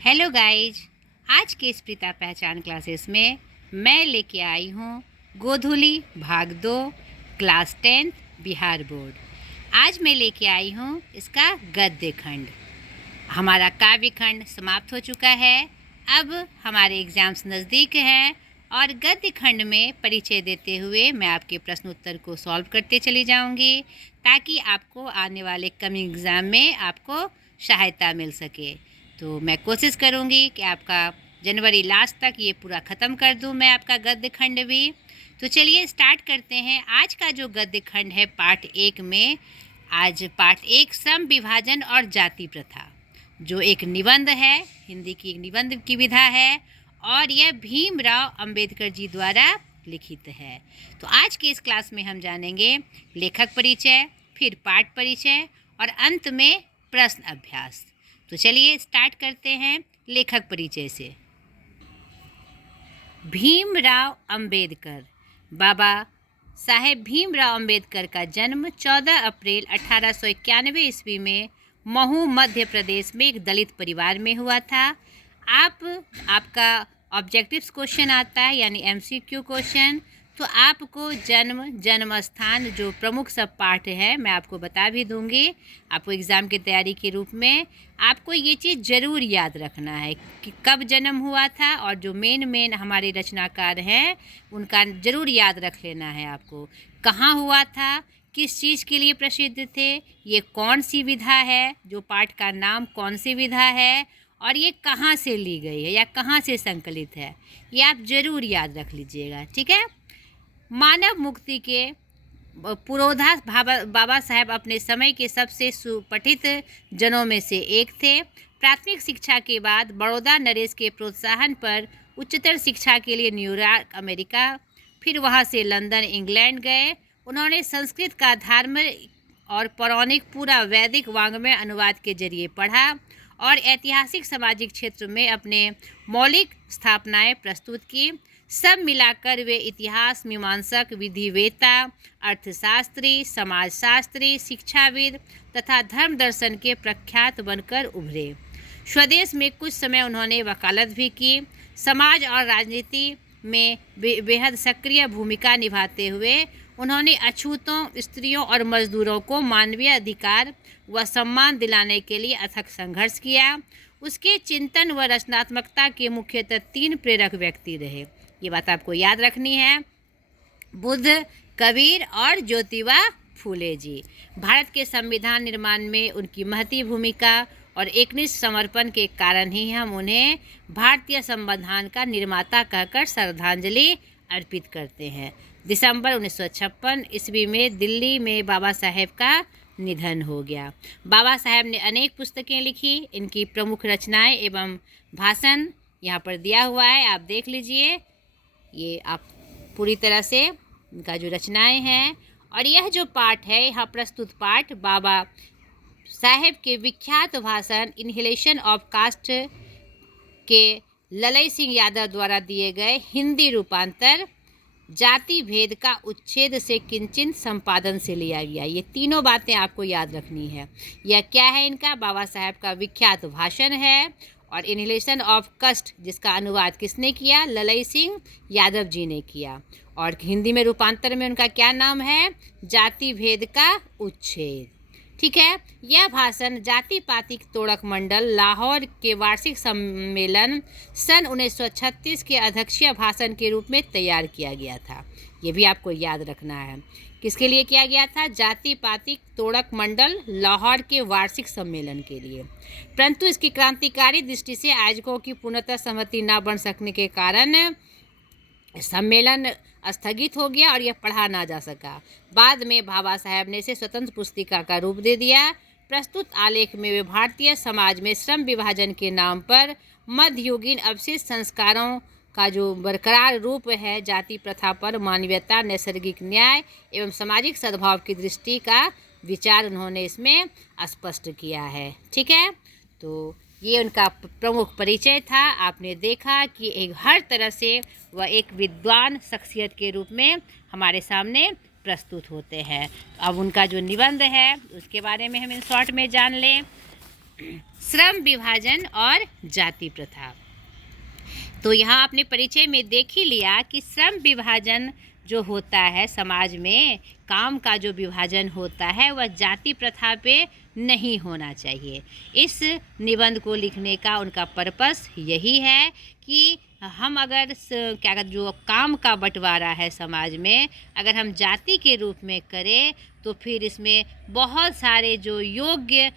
Hello guys, आज के इस प्रीता पहचान क्लासेस में मैं लेके आई हूँ गोधुली भाग 2 क्लास 10 बिहार बोर्ड। आज मैं लेके आई हूँ इसका गद्य खंड। हमारा काव्य खंड समाप्त हो चुका है। अब हमारे एग्ज़ाम्स नज़दीक हैं और गद्य खंड में परिचय देते हुए मैं आपके प्रश्न उत्तर को सॉल्व करते चली जाऊँगी ताकि आपको आने वाले कमिंग एग्ज़ाम में आपको सहायता मिल सके। तो मैं कोशिश करूँगी कि आपका जनवरी लास्ट तक ये पूरा ख़त्म कर दूँ मैं आपका गद्य खंड भी। तो चलिए स्टार्ट करते हैं। आज का जो गद्य खंड है पार्ट 1 में, आज पार्ट 1 सम विभाजन और जाति प्रथा, जो एक निबंध है, हिंदी की एक निबंध की विधा है और यह भीमराव अंबेडकर जी द्वारा लिखित है। तो आज के इस क्लास में हम जानेंगे लेखक परिचय, फिर पाठ परिचय और अंत में प्रश्न अभ्यास। तो चलिए स्टार्ट करते हैं लेखक परिचय से। भीमराव अंबेडकर। बाबा साहेब भीमराव अंबेडकर का जन्म 14 अप्रैल 1891 ईस्वी में महू मध्य प्रदेश में एक दलित परिवार में हुआ था। आपका ऑब्जेक्टिव्स क्वेश्चन आता है यानी MCQ क्वेश्चन, तो आपको जन्म स्थान जो प्रमुख सब पाठ है मैं आपको बता भी दूंगी। आपको एग्ज़ाम की तैयारी के रूप में आपको ये चीज़ ज़रूर याद रखना है कि कब जन्म हुआ था और जो मेन हमारे रचनाकार हैं उनका ज़रूर याद रख लेना है आपको। कहाँ हुआ था, किस चीज़ के लिए प्रसिद्ध थे, ये कौन सी विधा है, जो पाठ का नाम कौन सी विधा है और ये कहाँ से ली गई है या कहाँ से संकलित है, ये आप ज़रूर याद रख लीजिएगा। ठीक है। मानव मुक्ति के पुरोधा बाबा साहेब अपने समय के सबसे सुपठित जनों में से एक थे। प्राथमिक शिक्षा के बाद बड़ौदा नरेश के प्रोत्साहन पर उच्चतर शिक्षा के लिए न्यूयॉर्क अमेरिका, फिर वहां से लंदन इंग्लैंड गए। उन्होंने संस्कृत का धार्मिक और पौराणिक पूरा वैदिक वाङ्मय अनुवाद के जरिए पढ़ा और ऐतिहासिक सामाजिक क्षेत्र में अपने मौलिक स्थापनाएं प्रस्तुत की। सब मिलाकर वे इतिहास मीमांसक, विधिवेता, अर्थशास्त्री, समाजशास्त्री, शिक्षाविद तथा धर्म दर्शन के प्रख्यात बनकर उभरे। स्वदेश में कुछ समय उन्होंने वकालत भी की। समाज और राजनीति में बेहद सक्रिय भूमिका निभाते हुए उन्होंने अछूतों, स्त्रियों और मजदूरों को मानवीय अधिकार व सम्मान दिलाने के लिए अथक संघर्ष किया। उसके चिंतन व रचनात्मकता के मुख्यतः 3 प्रेरक व्यक्ति रहे। ये बात आपको याद रखनी है, बुद्ध, कबीर और ज्योतिबा फूले जी। भारत के संविधान निर्माण में उनकी महती भूमिका और एकनिष्ठ समर्पण के कारण ही हम उन्हें भारतीय संविधान का निर्माता कहकर श्रद्धांजलि अर्पित करते हैं। दिसंबर 1956 ईस्वी में दिल्ली में बाबा साहेब का निधन हो गया। बाबा साहेब ने अनेक पुस्तकें लिखी। इनकी प्रमुख रचनाएं एवं भाषण यहाँ पर दिया हुआ है, आप देख लीजिए। ये आप पूरी तरह से इनका जो रचनाएं हैं, और यह जो पाठ है, यह प्रस्तुत पाठ बाबा साहेब के विख्यात भाषण इनहेलेशन ऑफ कास्ट के ललई सिंह यादव द्वारा दिए गए हिंदी रूपांतर जाति भेद का उच्छेद से किंचित संपादन से लिया गया। ये तीनों बातें आपको याद रखनी है। यह क्या है, इनका बाबा साहेब का विख्यात भाषण है और इनहेलेशन ऑफ कस्ट जिसका अनुवाद किसने किया, ललई सिंह यादव जी ने किया। और हिंदी में रूपांतर में उनका क्या नाम है, जाति भेद का उच्छेद। ठीक है। यह भाषण जाति पातिक तोड़क मंडल लाहौर के वार्षिक सम्मेलन सन 1936 के अध्यक्षीय भाषण के रूप में तैयार किया गया था। ये भी आपको याद रखना है। किसके लिए किया गया था, जाति पातिक तोड़क मंडल लाहौर के वार्षिक सम्मेलन के लिए। परंतु इसकी क्रांतिकारी दृष्टि से आयोजकों की पूर्णतः सहमति न बन सकने के कारण सम्मेलन स्थगित हो गया और यह पढ़ा ना जा सका। बाद में बाबा साहेब ने इसे स्वतंत्र पुस्तिका का रूप दे दिया। प्रस्तुत आलेख में वे भारतीय समाज में श्रम विभाजन के नाम पर मध्ययुगीन अवशिष्ट संस्कारों का जो बरकरार रूप है, जाति प्रथा पर मानवीयता, नैसर्गिक न्याय एवं सामाजिक सद्भाव की दृष्टि का विचार उन्होंने इसमें स्पष्ट किया है। ठीक है। तो ये उनका प्रमुख परिचय था। आपने देखा कि एक हर तरह से वह एक विद्वान शख्सियत के रूप में हमारे सामने प्रस्तुत होते हैं। अब उनका जो निबंध है उसके बारे में हम इन शॉर्ट में जान लें। श्रम विभाजन और जाति प्रथा। तो यहाँ आपने परिचय में देख ही लिया कि श्रम विभाजन जो होता है समाज में, काम का जो विभाजन होता है वह जाति प्रथा पे नहीं होना चाहिए। इस निबंध को लिखने का उनका पर्पस यही है कि हम अगर क्या कहते जो काम का बंटवारा है समाज में, अगर हम जाति के रूप में करें तो फिर इसमें बहुत सारे जो योग्य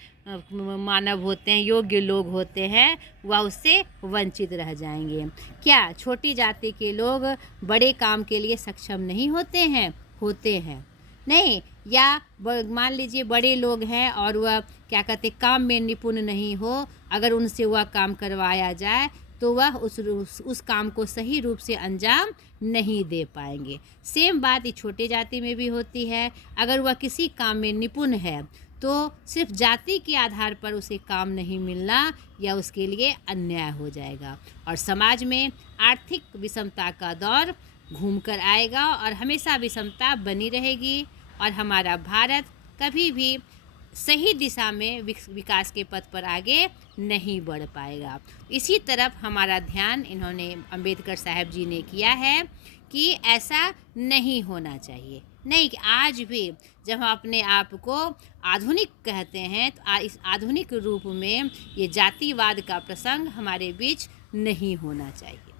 मानव होते हैं, योग्य लोग होते हैं, वह उससे वंचित रह जाएंगे। क्या छोटी जाति के लोग बड़े काम के लिए सक्षम नहीं होते हैं? होते हैं नहीं। या मान लीजिए बड़े लोग हैं और वह क्या कहते काम में निपुण नहीं हो, अगर उनसे वह काम करवाया जाए तो वह उस काम को सही रूप से अंजाम नहीं दे पाएंगे। सेम बात इस छोटे जाति में भी होती है। अगर वह किसी काम में निपुण है तो सिर्फ जाति के आधार पर उसे काम नहीं मिलना या उसके लिए अन्याय हो जाएगा और समाज में आर्थिक विषमता का दौर घूमकर आएगा और हमेशा विषमता बनी रहेगी और हमारा भारत कभी भी सही दिशा में विकास के पथ पर आगे नहीं बढ़ पाएगा। इसी तरफ हमारा ध्यान इन्होंने अंबेडकर साहब जी ने किया है कि ऐसा नहीं होना चाहिए। नहीं कि आज भी जब हम अपने आप को आधुनिक कहते हैं तो इस आधुनिक रूप में ये जातिवाद का प्रसंग हमारे बीच नहीं होना चाहिए।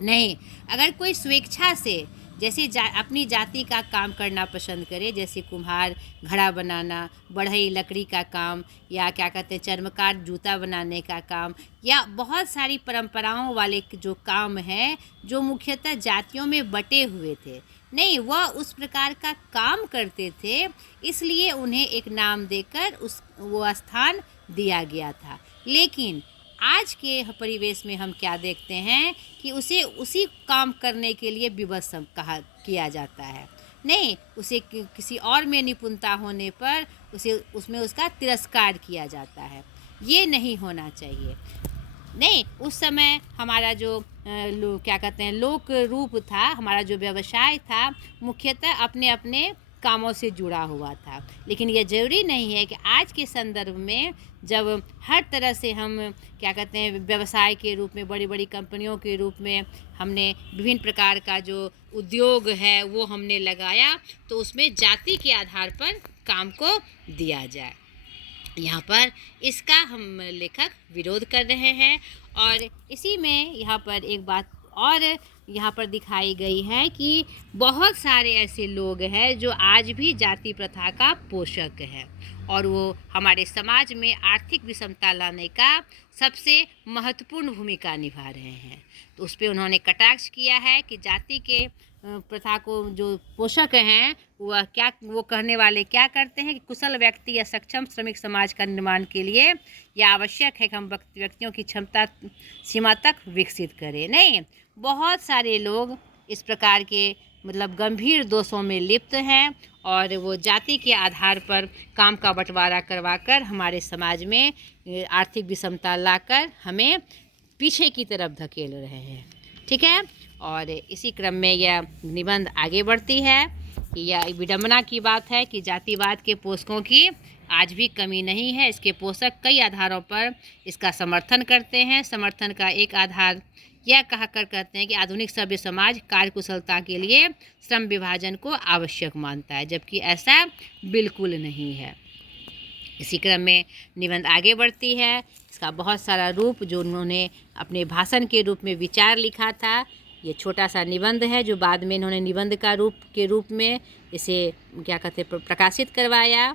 नहीं, अगर कोई स्वेच्छा से जैसे अपनी जाति का काम करना पसंद करे, जैसे कुम्हार घड़ा बनाना, बढ़ई लकड़ी का काम, या क्या कहते हैं चर्मकार जूता बनाने का काम, या बहुत सारी परंपराओं वाले जो काम हैं जो मुख्यतः जातियों में बटे हुए थे, नहीं वह उस प्रकार का काम करते थे, इसलिए उन्हें एक नाम देकर वो स्थान दिया गया था। लेकिन आज के परिवेश में हम क्या देखते हैं कि उसे उसी काम करने के लिए विवश किया जाता है। नहीं, उसे किसी और में निपुणता होने पर उसमें उसका तिरस्कार किया जाता है। ये नहीं होना चाहिए। नहीं, उस समय हमारा जो क्या कहते हैं लोक रूप था, हमारा जो व्यवसाय था मुख्यतः अपने अपने कामों से जुड़ा हुआ था। लेकिन ये ज़रूरी नहीं है कि आज के संदर्भ में जब हर तरह से हम क्या कहते हैं व्यवसाय के रूप में, बड़ी बड़ी कंपनियों के रूप में हमने विभिन्न प्रकार का जो उद्योग है वो हमने लगाया, तो उसमें जाति के आधार पर काम को दिया जाए। यहाँ पर इसका हम लेखक विरोध कर रहे हैं। और इसी में यहाँ पर एक बात और यहाँ पर दिखाई गई है कि बहुत सारे ऐसे लोग हैं जो आज भी जाति प्रथा का पोषक है और वो हमारे समाज में आर्थिक विषमता लाने का सबसे महत्वपूर्ण भूमिका निभा रहे हैं। तो उस पर उन्होंने कटाक्ष किया है कि जाति के प्रथा को जो पोषक हैं वह वो कहने वाले क्या करते हैं कि कुशल व्यक्ति या सक्षम श्रमिक समाज का निर्माण के लिए यह आवश्यक है कि हम व्यक्तियों की क्षमता सीमा तक विकसित करें। नहीं, बहुत सारे लोग इस प्रकार के मतलब गंभीर दोषों में लिप्त हैं और वो जाति के आधार पर काम का बंटवारा करवाकर हमारे समाज में आर्थिक विषमता लाकर हमें पीछे की तरफ धकेल रहे हैं। ठीक है, और इसी क्रम में यह निबंध आगे बढ़ती है कि यह विडंबना की बात है कि जातिवाद के पोषकों की आज भी कमी नहीं है। इसके पोषक कई आधारों पर इसका समर्थन करते हैं। समर्थन का एक आधार यह कहते हैं कि आधुनिक सभ्य समाज कार्यकुशलता के लिए श्रम विभाजन को आवश्यक मानता है, जबकि ऐसा बिल्कुल नहीं है। इसी क्रम में निबंध आगे बढ़ती है। इसका बहुत सारा रूप जो उन्होंने अपने भाषण के रूप में विचार लिखा था, ये छोटा सा निबंध है जो बाद में इन्होंने निबंध का रूप में इसे क्या कहते हैं प्रकाशित करवाया।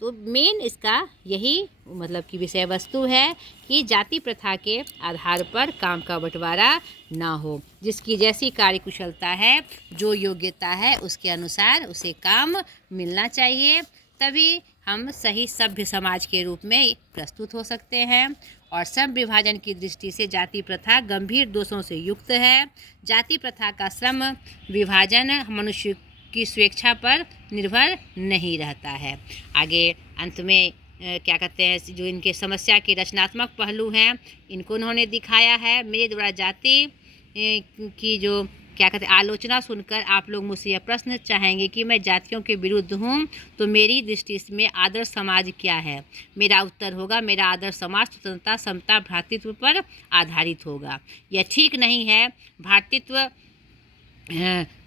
तो मेन इसका यही मतलब कि विषय वस्तु है कि जाति प्रथा के आधार पर काम का बंटवारा ना हो, जिसकी जैसी कार्यकुशलता है, जो योग्यता है उसके अनुसार उसे काम मिलना चाहिए, तभी हम सही सभ्य समाज के रूप में प्रस्तुत हो सकते हैं। और श्रम विभाजन की दृष्टि से जाति प्रथा गंभीर दोषों से युक्त है। जाति प्रथा का श्रम विभाजन मनुष्य की स्वेच्छा पर निर्भर नहीं रहता है। आगे अंत में क्या कहते हैं जो इनके समस्या के रचनात्मक पहलू हैं इनको उन्होंने दिखाया है। मेरे द्वारा जाति की जो क्या कहते हैं आलोचना सुनकर आप लोग मुझसे यह प्रश्न चाहेंगे कि मैं जातियों के विरुद्ध हूँ, तो मेरी दृष्टि में आदर्श समाज क्या है? मेरा उत्तर होगा, मेरा आदर्श समाज स्वतंत्रता, समता, भ्रातृत्व पर आधारित होगा। यह ठीक नहीं है। भ्रातृत्व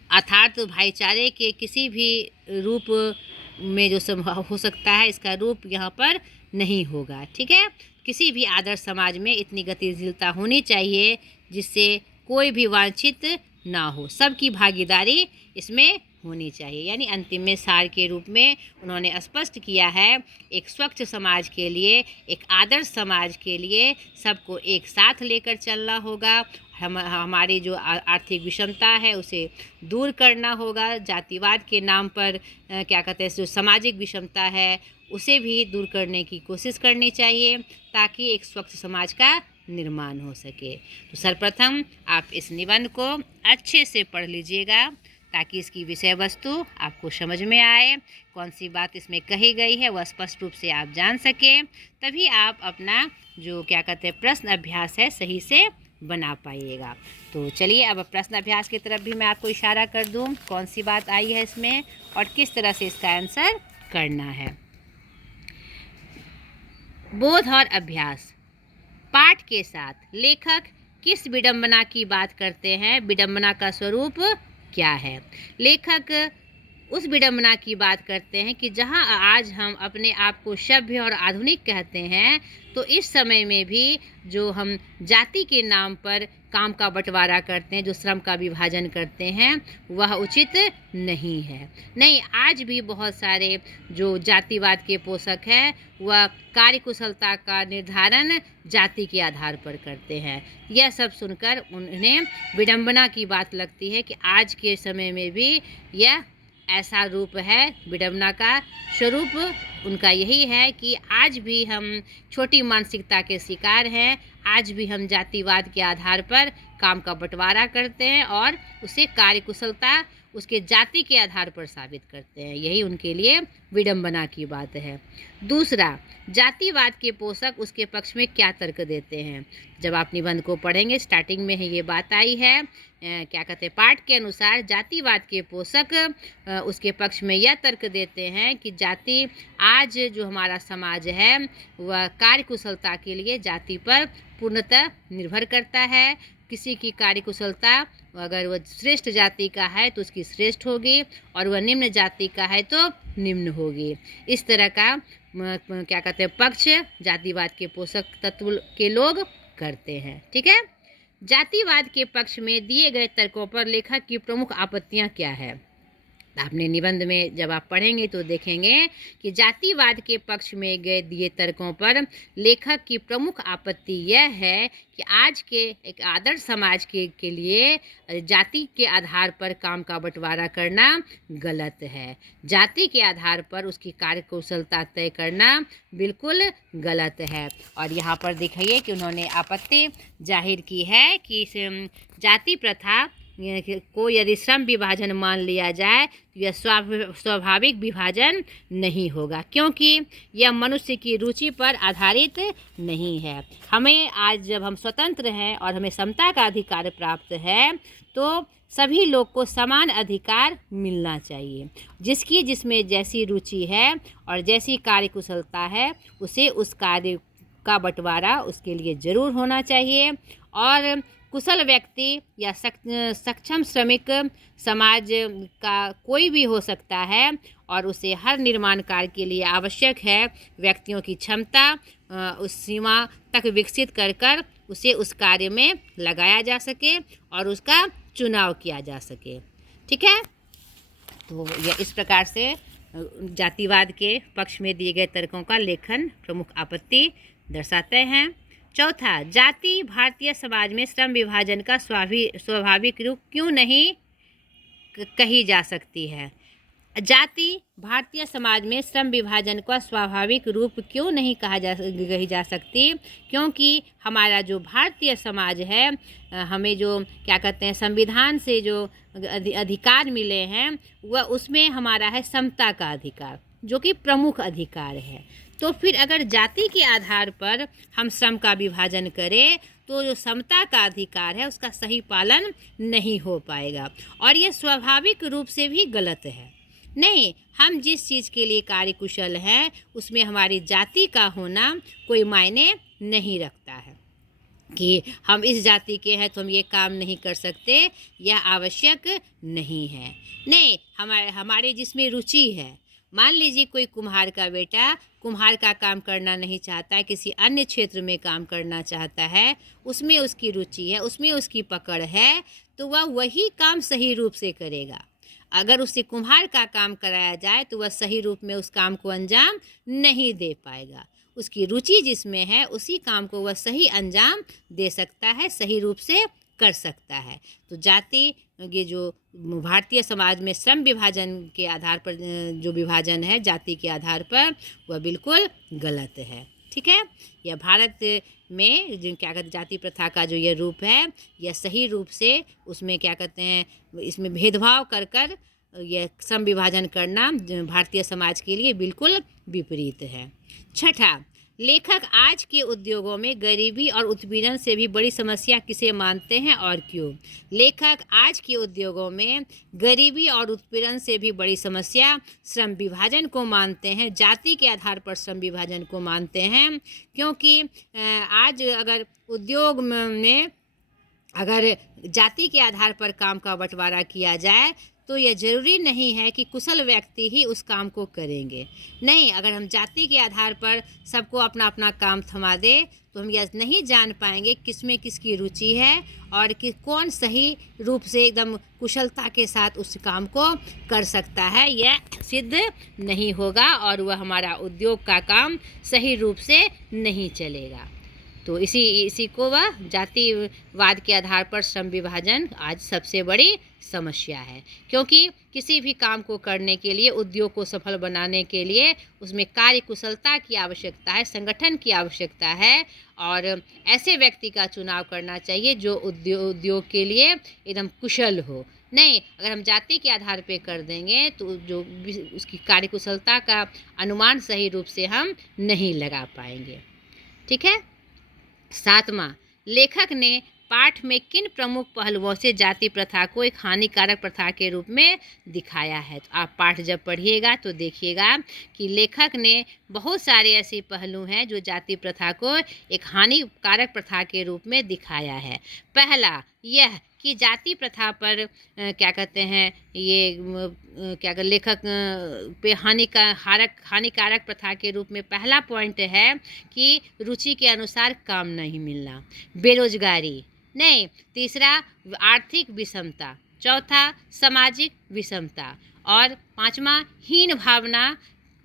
अर्थात भाईचारे के किसी भी रूप में जो संभव हो सकता है, इसका रूप यहाँ पर नहीं होगा। ठीक है, किसी भी आदर्श समाज में इतनी गतिशीलता होनी चाहिए जिससे कोई भी वांछित ना हो, सबकी भागीदारी इसमें होनी चाहिए। यानी अंतिम में सार के रूप में उन्होंने स्पष्ट किया है, एक स्वच्छ समाज के लिए, एक आदर्श समाज के लिए सबको एक साथ लेकर चलना होगा। हमारी जो आर्थिक विषमता है उसे दूर करना होगा। जातिवाद के नाम पर क्या कहते हैं जो सामाजिक विषमता है उसे भी दूर करने की कोशिश करनी चाहिए, ताकि एक स्वच्छ समाज का निर्माण हो सके। तो सर्वप्रथम आप इस निबंध को अच्छे से पढ़ लीजिएगा, ताकि इसकी विषय वस्तु आपको समझ में आए, कौन सी बात इसमें कही गई है वह स्पष्ट रूप से आप जान सकें। तभी आप अपना जो क्या कहते हैं प्रश्न अभ्यास है सही से बना पाइएगा। तो चलिए अब प्रश्न अभ्यास की तरफ भी मैं आपको इशारा कर दूं, कौन सी बात आई है इसमें और किस तरह से इसका आंसर करना है। बोध और अभ्यास। पाठ के साथ लेखक किस विडंबना की बात करते हैं? विडंबना का स्वरूप क्या है? लेखक उस विडंबना की बात करते हैं कि जहां आज हम अपने आप को सभ्य और आधुनिक कहते हैं, तो इस समय में भी जो हम जाति के नाम पर काम का बंटवारा करते हैं, जो श्रम का विभाजन करते हैं, वह उचित नहीं है। नहीं, आज भी बहुत सारे जो जातिवाद के पोषक हैं वह कार्यकुशलता का निर्धारण जाति के आधार पर करते हैं। यह सब सुनकर उन्हें विडंबना की बात लगती है कि आज के समय में भी यह ऐसा रूप है। विडंबना का स्वरूप उनका यही है कि आज भी हम छोटी मानसिकता के शिकार हैं, आज भी हम जातिवाद के आधार पर काम का बंटवारा करते हैं और उसे कार्यकुशलता उसके जाति के आधार पर साबित करते हैं। यही उनके लिए विडंबना की बात है। दूसरा, जातिवाद के पोषक उसके पक्ष में क्या तर्क देते हैं? जब आप निबंध को पढ़ेंगे स्टार्टिंग में ही ये बात आई है, क्या कहते हैं पाठ के अनुसार जातिवाद के पोषक उसके पक्ष में यह तर्क देते हैं कि जाति आज जो हमारा समाज है वह कार्यकुशलता के लिए जाति पर पूर्णतः निर्भर करता है। किसी की कार्यकुशलता अगर वह श्रेष्ठ जाति का है तो उसकी श्रेष्ठ होगी और वह निम्न जाति का है तो निम्न होगी। इस तरह का क्या कहते हैं पक्ष जातिवाद के पोषक तत्व के लोग करते हैं। ठीक है, जातिवाद के पक्ष में दिए गए तर्कों पर लेखक की प्रमुख आपत्तियां क्या है? आपने निबंध में जब आप पढ़ेंगे तो देखेंगे कि जातिवाद के पक्ष में गए दिए तर्कों पर लेखक की प्रमुख आपत्ति यह है कि आज के एक आदर्श समाज के लिए जाति के आधार पर काम का बंटवारा करना गलत है। जाति के आधार पर उसकी कार्यकुशलता तय करना बिल्कुल गलत है। और यहाँ पर दिखाइए कि उन्होंने आपत्ति जाहिर की है कि जाति प्रथा को यदि श्रम विभाजन मान लिया जाए तो यह स्वाभाविक विभाजन नहीं होगा, क्योंकि यह मनुष्य की रुचि पर आधारित नहीं है। हमें आज जब हम स्वतंत्र हैं और हमें समता का अधिकार प्राप्त है तो सभी लोग को समान अधिकार मिलना चाहिए। जिसकी जिसमें जैसी रुचि है और जैसी कार्यकुशलता है उसे उस कार्य का बंटवारा उसके लिए ज़रूर होना चाहिए। और कुशल व्यक्ति या सक्षम श्रमिक समाज का कोई भी हो सकता है और उसे हर निर्माण कार्य के लिए आवश्यक है व्यक्तियों की क्षमता उस सीमा तक विकसित कर उसे उस कार्य में लगाया जा सके और उसका चुनाव किया जा सके। ठीक है, तो यह इस प्रकार से जातिवाद के पक्ष में दिए गए तर्कों का लेखन प्रमुख आपत्ति दर्शाते हैं। चौथा, जाति भारतीय समाज में श्रम विभाजन का स्वाभाविक रूप क्यों नहीं कही जा सकती है? जाति भारतीय समाज में श्रम विभाजन का स्वाभाविक रूप क्यों नहीं कही जा सकती? क्योंकि हमारा जो भारतीय समाज है, हमें जो क्या कहते हैं संविधान से जो अधिकार मिले हैं वह उसमें हमारा है समता का अधिकार, जो कि प्रमुख अधिकार है। तो फिर अगर जाति के आधार पर हम श्रम का विभाजन करें तो जो समता का अधिकार है उसका सही पालन नहीं हो पाएगा, और ये स्वाभाविक रूप से भी गलत है। नहीं, हम जिस चीज़ के लिए कार्यकुशल हैं उसमें हमारी जाति का होना कोई मायने नहीं रखता है कि हम इस जाति के हैं तो हम ये काम नहीं कर सकते, यह आवश्यक नहीं है। नहीं, हमारे जिसमें रुचि है, मान लीजिए कोई कुम्हार का बेटा कुम्हार का काम करना नहीं चाहता है, किसी अन्य क्षेत्र में काम करना चाहता है, उसमें उसकी रुचि है, उसमें उसकी पकड़ है, तो वह वही काम सही रूप से करेगा। अगर उससे कुम्हार का काम कराया जाए तो वह सही रूप में उस काम को अंजाम नहीं दे पाएगा। उसकी रुचि जिसमें है उसी काम को वह सही अंजाम दे सकता है, सही रूप से कर सकता है। तो जाति, ये जो भारतीय समाज में श्रम विभाजन के आधार पर जो विभाजन है जाति के आधार पर, वह बिल्कुल गलत है। ठीक है, यह भारत में जो क्या कहते हैं जाति प्रथा का जो ये रूप है, यह सही रूप से उसमें क्या कहते हैं इसमें भेदभाव कर कर यह श्रम विभाजन करना भारतीय समाज के लिए बिल्कुल विपरीत है। छठा, लेखक आज के उद्योगों में गरीबी और उत्पीड़न से भी बड़ी समस्या किसे मानते हैं और क्यों? लेखक आज के उद्योगों में गरीबी और उत्पीड़न से भी बड़ी समस्या श्रम विभाजन को मानते हैं, जाति के आधार पर श्रम विभाजन को मानते हैं, क्योंकि आज अगर उद्योग में अगर जाति के आधार पर काम का बंटवारा किया जाए तो यह ज़रूरी नहीं है कि कुशल व्यक्ति ही उस काम को करेंगे। नहीं, अगर हम जाति के आधार पर सबको अपना अपना काम थमा दे तो हम यह नहीं जान पाएंगे किसमें किसकी रुचि है और कि कौन सही रूप से एकदम कुशलता के साथ उस काम को कर सकता है। यह सिद्ध नहीं होगा और वह हमारा उद्योग का काम सही रूप से नहीं चलेगा। तो इसी को वह जातिवाद के आधार पर श्रम विभाजन आज सबसे बड़ी समस्या है, क्योंकि किसी भी काम को करने के लिए, उद्योग को सफल बनाने के लिए उसमें कार्य कुशलता की आवश्यकता है, संगठन की आवश्यकता है, और ऐसे व्यक्ति का चुनाव करना चाहिए जो उद्योग के लिए एकदम कुशल हो। नहीं, अगर हम जाति के आधार पे कर देंगे तो जो उसकी कार्य कुशलता का अनुमान सही रूप से हम नहीं लगा पाएंगे। ठीक है। सातवां, लेखक ने पाठ में किन प्रमुख पहलुओं से जाति प्रथा को एक हानिकारक प्रथा के रूप में दिखाया है? तो आप पाठ जब पढ़िएगा तो देखिएगा कि लेखक ने बहुत सारे ऐसे पहलू हैं जो जाति प्रथा को एक हानिकारक प्रथा के रूप में दिखाया है। पहला यह कि जाति प्रथा पर क्या कहते हैं ये लेखक पे हानिकारक प्रथा के रूप में पहला पॉइंट है कि रुचि के अनुसार काम नहीं मिलना, बेरोजगारी। नहीं, तीसरा आर्थिक विषमता, चौथा सामाजिक विषमता, और पांचवा हीन भावना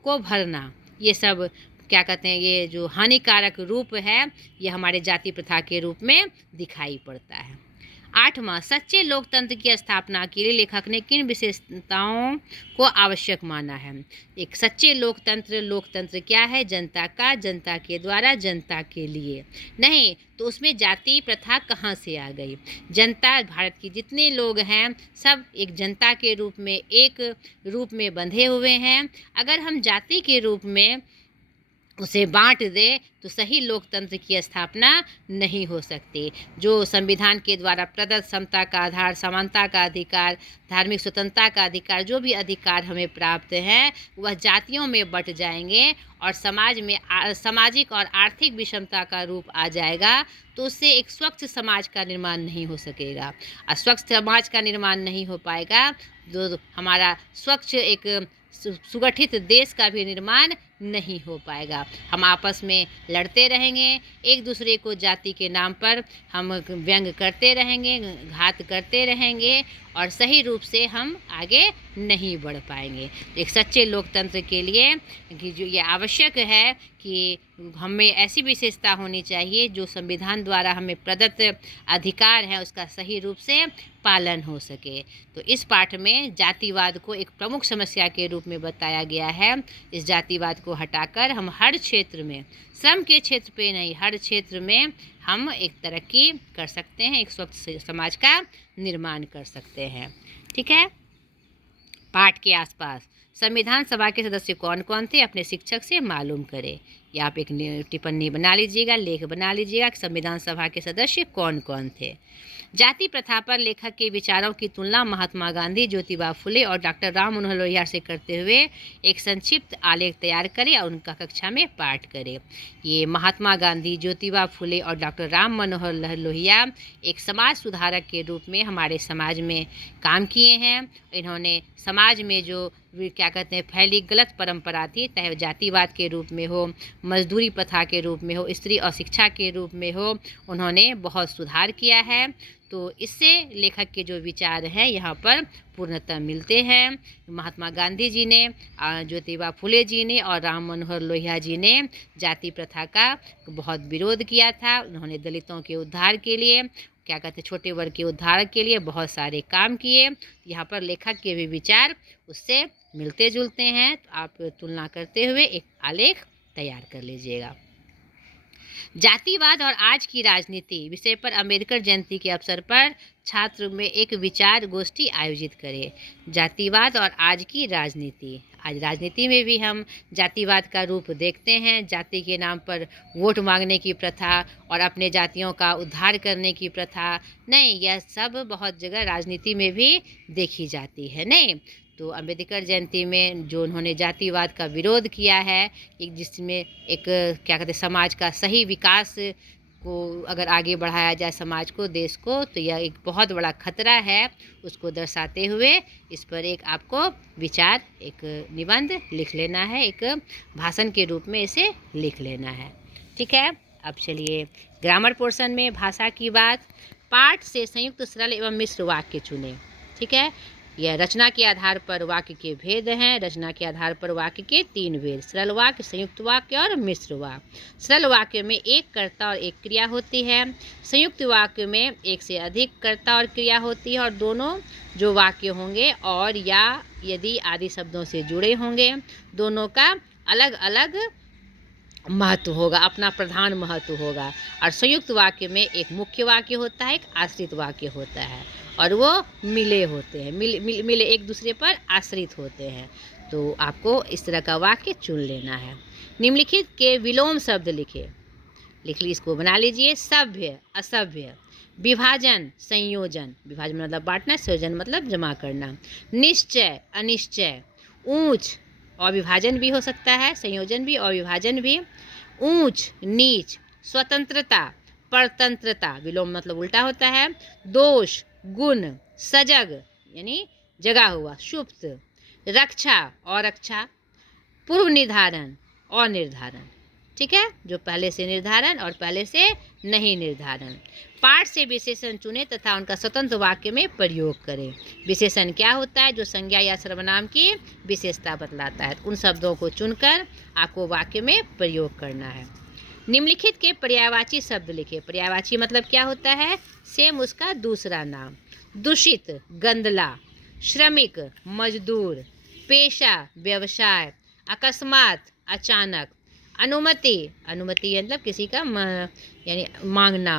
को भरना। ये सब क्या कहते हैं ये जो हानिकारक रूप है ये हमारे जाति प्रथा के रूप में दिखाई पड़ता है। आठवां, सच्चे लोकतंत्र की स्थापना के लिए लेखक ने किन विशेषताओं को आवश्यक माना है? एक सच्चे लोकतंत्र क्या है? जनता का, जनता के द्वारा, जनता के लिए। नहीं, तो उसमें जाति प्रथा कहाँ से आ गई? जनता, भारत की जितने लोग हैं सब एक जनता के रूप में, एक रूप में बंधे हुए हैं। अगर हम जाति के रूप में उसे बांट दे तो सही लोकतंत्र की स्थापना नहीं हो सकती। जो संविधान के द्वारा प्रदत्त समता का आधार, समानता का अधिकार, धार्मिक स्वतंत्रता का अधिकार, जो भी अधिकार हमें प्राप्त हैं वह जातियों में बट जाएंगे और समाज में सामाजिक और आर्थिक विषमता का रूप आ जाएगा, तो उससे एक स्वच्छ समाज का निर्माण नहीं हो सकेगा। और स्वच्छ समाज का निर्माण नहीं हो पाएगा तो हमारा स्वच्छ एक सुगठित देश का भी निर्माण नहीं हो पाएगा। हम आपस में लड़ते रहेंगे, एक दूसरे को जाति के नाम पर हम व्यंग करते रहेंगे, घात करते रहेंगे और सही रूप से हम आगे नहीं बढ़ पाएंगे। एक सच्चे लोकतंत्र के लिए कि जो ये आवश्यक है कि हमें ऐसी विशेषता होनी चाहिए जो संविधान द्वारा हमें प्रदत्त अधिकार है उसका सही रूप से पालन हो सके। तो इस पाठ में जातिवाद को एक प्रमुख समस्या के रूप में बताया गया है। इस जातिवाद को हटाकर हम हर क्षेत्र में, श्रम के क्षेत्र पे नहीं, हर क्षेत्र में हम एक तरक्की कर सकते हैं, एक स्वच्छ समाज का निर्माण कर सकते हैं। ठीक है। पाठ के आसपास संविधान सभा के सदस्य कौन कौन थे, अपने शिक्षक से मालूम करें। या आप एक टिप्पणी बना लीजिएगा, लेख बना लीजिएगा कि संविधान सभा के सदस्य कौन कौन थे। जाति प्रथा पर लेखक के विचारों की तुलना महात्मा गांधी, ज्योतिबा फुले और डॉक्टर राम मनोहर लोहिया से करते हुए एक संक्षिप्त आलेख तैयार करें और उनका कक्षा में पाठ करें। ये महात्मा गांधी, ज्योतिबा फुले और डॉक्टर राम मनोहर लोहिया एक समाज सुधारक के रूप में हमारे समाज में काम किए हैं। इन्होंने समाज में जो क्या कहते हैं फैली गलत परंपरा थी, चाहे जातिवाद के रूप में हो, मजदूरी प्रथा के रूप में हो, स्त्री अशिक्षा के रूप में हो, उन्होंने बहुत सुधार किया है। तो इससे लेखक के जो विचार हैं यहाँ पर पूर्णतः मिलते हैं। महात्मा गांधी जी ने, ज्योतिबा फुले जी ने और राम मनोहर लोहिया जी ने जाति प्रथा का बहुत विरोध किया था। उन्होंने दलितों के उद्धार के लिए, क्या कहते हैं छोटे वर्ग के उद्धार के लिए बहुत सारे काम किए। यहाँ पर लेखक के भी विचार उससे मिलते जुलते हैं। तो आप तुलना करते हुए एक आलेख तैयार कर लीजिएगा। जातिवाद और आज की राजनीति विषय पर अंबेडकर जयंती के अवसर पर छात्र में एक विचार गोष्ठी आयोजित करें। जातिवाद और आज की राजनीति। आज राजनीति में भी हम जातिवाद का रूप देखते हैं। जाति के नाम पर वोट मांगने की प्रथा और अपने जातियों का उद्धार करने की प्रथा, नहीं, यह सब बहुत जगह राजनीति में भी देखी जाती है। नहीं, तो अंबेडकर जयंती में जो उन्होंने जातिवाद का विरोध किया है, एक जिसमें एक क्या कहते हैं समाज का सही विकास को अगर आगे बढ़ाया जाए समाज को, देश को, तो यह एक बहुत बड़ा खतरा है। उसको दर्शाते हुए इस पर एक आपको विचार, एक निबंध लिख लेना है, एक भाषण के रूप में इसे लिख लेना है। ठीक है, अब चलिए ग्रामर पोर्शन में भाषा की बात। पाठ से संयुक्त सरल एवं मिश्र वाक्य चुनें। ठीक है, यह रचना के आधार पर वाक्य के भेद हैं। रचना के आधार पर वाक्य के 3 भेद: सरल वाक्य, संयुक्त वाक्य और मिश्र वाक्य। सरल वाक्य में एक कर्ता और एक क्रिया होती है। संयुक्त वाक्य में एक से अधिक कर्ता और क्रिया होती है और दोनों जो वाक्य होंगे और या यदि आदि शब्दों से जुड़े होंगे, दोनों का अलग अलग महत्व होगा, अपना प्रधान महत्व होगा। और संयुक्त वाक्य में एक मुख्य वाक्य होता है, एक आश्रित वाक्य होता है और वो मिले होते हैं, मिले एक दूसरे पर आश्रित होते हैं। तो आपको इस तरह का वाक्य चुन लेना है। निम्नलिखित के विलोम शब्द लिखे, लिख ली, इसको बना लीजिए। सभ्य, असभ्य। विभाजन, संयोजन, विभाजन मतलब बांटना, संयोजन मतलब जमा करना। निश्चय, अनिश्चय। ऊंच, अविभाजन भी हो सकता है, संयोजन भी अविभाजन भी। ऊंच, नीच। स्वतंत्रता, परतंत्रता, विलोम मतलब उल्टा होता है। दोष, गुण। सजग यानी जगा हुआ, सुप्त। रक्षा, अरक्षा। पूर्व निर्धारण, अनिर्धारण। ठीक है, जो पहले से निर्धारण और पहले से नहीं निर्धारण। पाठ से विशेषण चुनें तथा उनका स्वतंत्र वाक्य में प्रयोग करें। विशेषण क्या होता है? जो संज्ञा या सर्वनाम की विशेषता बतलाता है। उन शब्दों को चुनकर आपको वाक्य में प्रयोग करना है। निम्नलिखित के पर्यायवाची शब्द लिखें। पर्यायवाची मतलब क्या होता है? सेम उसका दूसरा नाम। दूषित, गंदला। श्रमिक, मजदूर। पेशा, व्यवसाय। अकस्मात, अचानक। अनुमति, अनुमति मतलब किसी का यानी मांगना,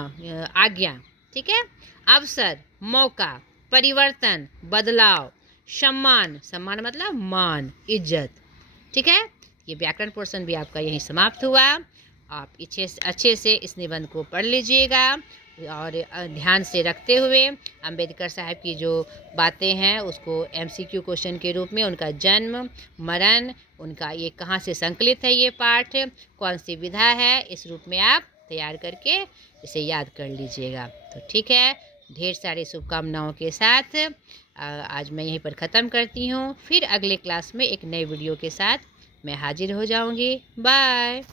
आज्ञा। ठीक है। अवसर, मौका। परिवर्तन, बदलाव। सम्मान, सम्मान मतलब मान, इज्जत। ठीक है। ये व्याकरण पोर्शन भी आपका यहीं समाप्त हुआ। आप अच्छे से इस निबंध को पढ़ लीजिएगा और ध्यान से रखते हुए अंबेडकर साहब की जो बातें हैं उसको MCQ क्वेश्चन के रूप में, उनका जन्म, मरण, उनका ये कहाँ से संकलित है, ये पाठ कौन सी विधा है, इस रूप में आप तैयार करके इसे याद कर लीजिएगा। तो ठीक है, ढेर सारी शुभकामनाओं के साथ आज मैं यहीं पर ख़त्म करती हूँ। फिर अगले क्लास में एक नए वीडियो के साथ मैं हाजिर हो जाऊँगी। बाय।